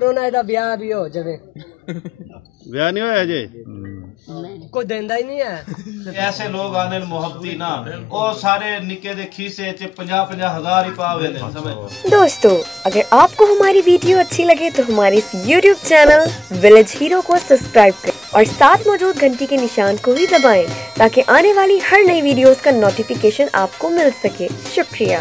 Corona दा ब्याह भी हो जावे ब्याह नहीं होया जे कोई देंदा ही नहीं है। ऐसे लोग आने मोहब्बती ना ओ सारे निके दे खीसे च 50-50 हजार ही पावे ने समझ। दोस्तों अगर आपको हमारी वीडियो अच्छी लगे तो हमारे इस YouTube चैनल विलेज हीरो को सब्सक्राइब करें और साथ मौजूद घंटी के निशान को भी दबाएं ताकि आने वाली हर नई वीडियोस का नोटिफिकेशन आपको मिल सके। शुक्रिया।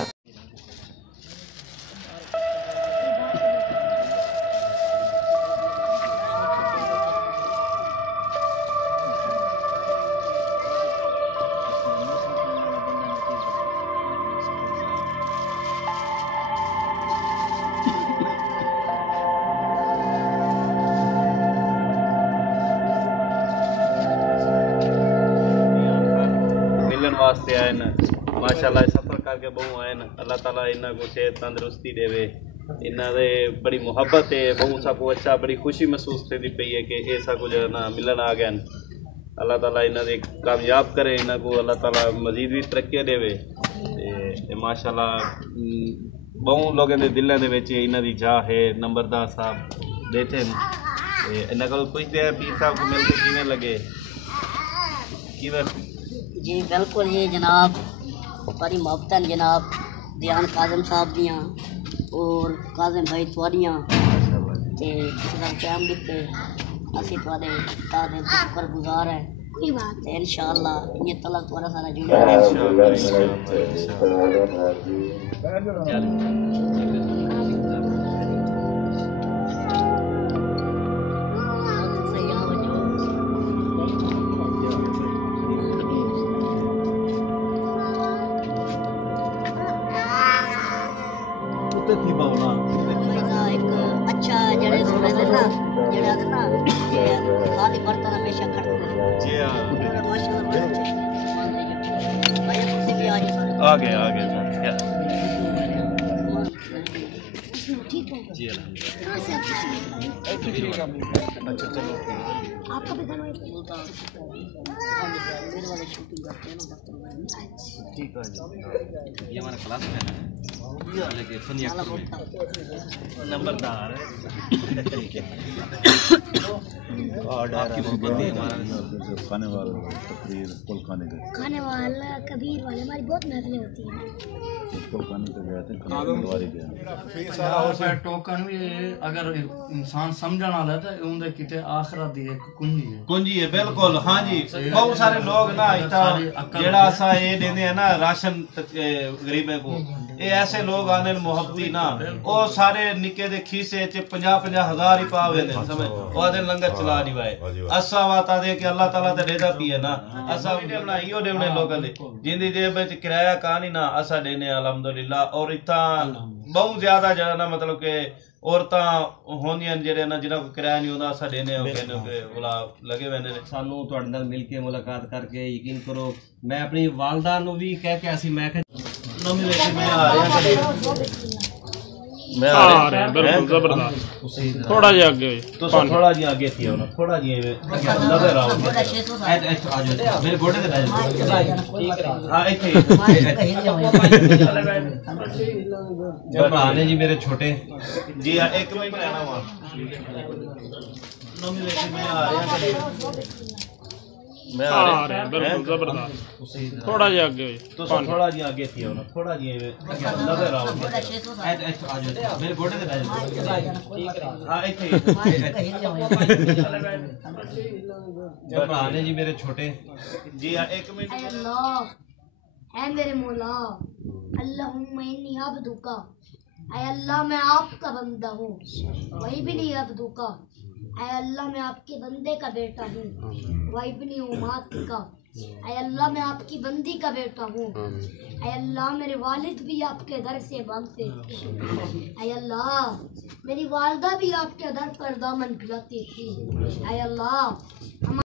वास्ते आए न माशाल्लाह सफर करके बहु आए न अल्लाह ताला इन्ना को सेहत तंदुरुस्ती देवे इन्ना दे बड़ी मोहब्बत है बहु सब अच्छा बड़ी खुशी महसूस थी पई है कि ऐसा कुछ ना मिलन आ गया अल्लाह ताला इन्ना दे कामयाब करे इन्ना को अल्लाह ताला मजीद भी तरक्की देवे ते माशाल्लाह बहु लोगों के दिलों दे विच इन्ना दी जा है नंबरदार साहब बैठे ते इन्ना को पुछदे पीर साहब को मिल के किवें लगे किवें जी बिल्कुल ये जनाब बड़ी मोहब्बत जनाब ध्यान काजम साहब दियाँ और काजम भाई थोड़ियाँ ते टाइम दिते असी थोड़े तारे शुक्र गुजार है ते इंशाअल्लाह ये तला थोड़ा सारा जुड़ा थी भावना एक अच्छा जड़े सुने थे ना जड़ा थे ना ये खाली बर्तन हमेशा खड़ते जी हां माशाल्लाह भाई कुछ भी आ गए ठीक है जी कहां से अच्छा चलो आपका भी गाना बोलता मेरे वाले शूटिंग करते हैं ना दफ्तर में ठीक है ये हमारा क्लास में है लेकिन सुनिए नंबरदार है ठीक है आपकी मोहब्बत है हमारा खाने वाला तकरीर कुल खाने वाला कबीर वाले हमारी बहुत महफिलें होती हैं कुल खाने के गए थे कलवारी गया टोकन भी अगर इंसान समझण वाला तो उनके किते आखिरत दी एक कुंजी है बिल्कुल हाँ जी बहुत सारे लोग ना इतना जेड़ा असा ये देंदे हैं ना राशन गरीबों को ये ऐसे लोग आने मोहब्बती ना वो सारे निके दे खीसे च 50-50 हजार ही पावे ने समझ वो आदे लंगर चला नहीं वाए असा वाता दे कि अल्लाह ताला ते देदा पी है ना असा वीडियो बनाई ओ देवने लोगों दे जिंदी जेब विच किराया कहानी ना असा देने अल्हम्दुलिल्लाह और इतना बहुत ज्यादा जरा ना मतलब के औरतां होंदियां जेड़े ना जिन्हां को किराया नहीं होंदा असा देने कहने के बुला लगे वेंदे ने सानू तुहाडे नाल मिल के मुलाकात करके यकीन करो मैं अपनी वालदा नु भी कह के ऐसी मैं मैं आ रहा बिल्कुल जबरदस्त थोड़ा जिहा आगे तो थोड़ा जिहा आगे थी ना थोड़ा जिहा नजर आओ आ जाओ मेरे गोडे ते बैठ हां इथे जब आने जी मेरे छोटे जी एक मिनट रहना वहां मैं आ रहा मैं आ रहा बिल्कुल जबरदस्त थोड़ा जिहा आगे तो थोड़ा जिहा आगे थी ना थोड़ा जिहा नजर आओ आ जाओ मेरे गोडे ते बैठ हां इथे जब आने जी मेरे छोटे जी एक मिनट अल्लाह है मेरे मौला अल्लाहुम्मा इन्नी अब्दुका ऐ अल्लाह मैं आपका बंदा हूँ वही भी नहीं अब्दुका ऐ अल्लाह मैं आपके बंदे का बेटा हूँ वही भी नहीं उम्मत का ऐ अल्लाह मैं आपकी बंदी का बेटा हूँ ऐ अल्लाह मेरे वालिद भी आपके दर से मांगते ऐ अल्लाह मेरी वालदा भी आपके दर पर दामन फैलाती थी ऐ अल्लाह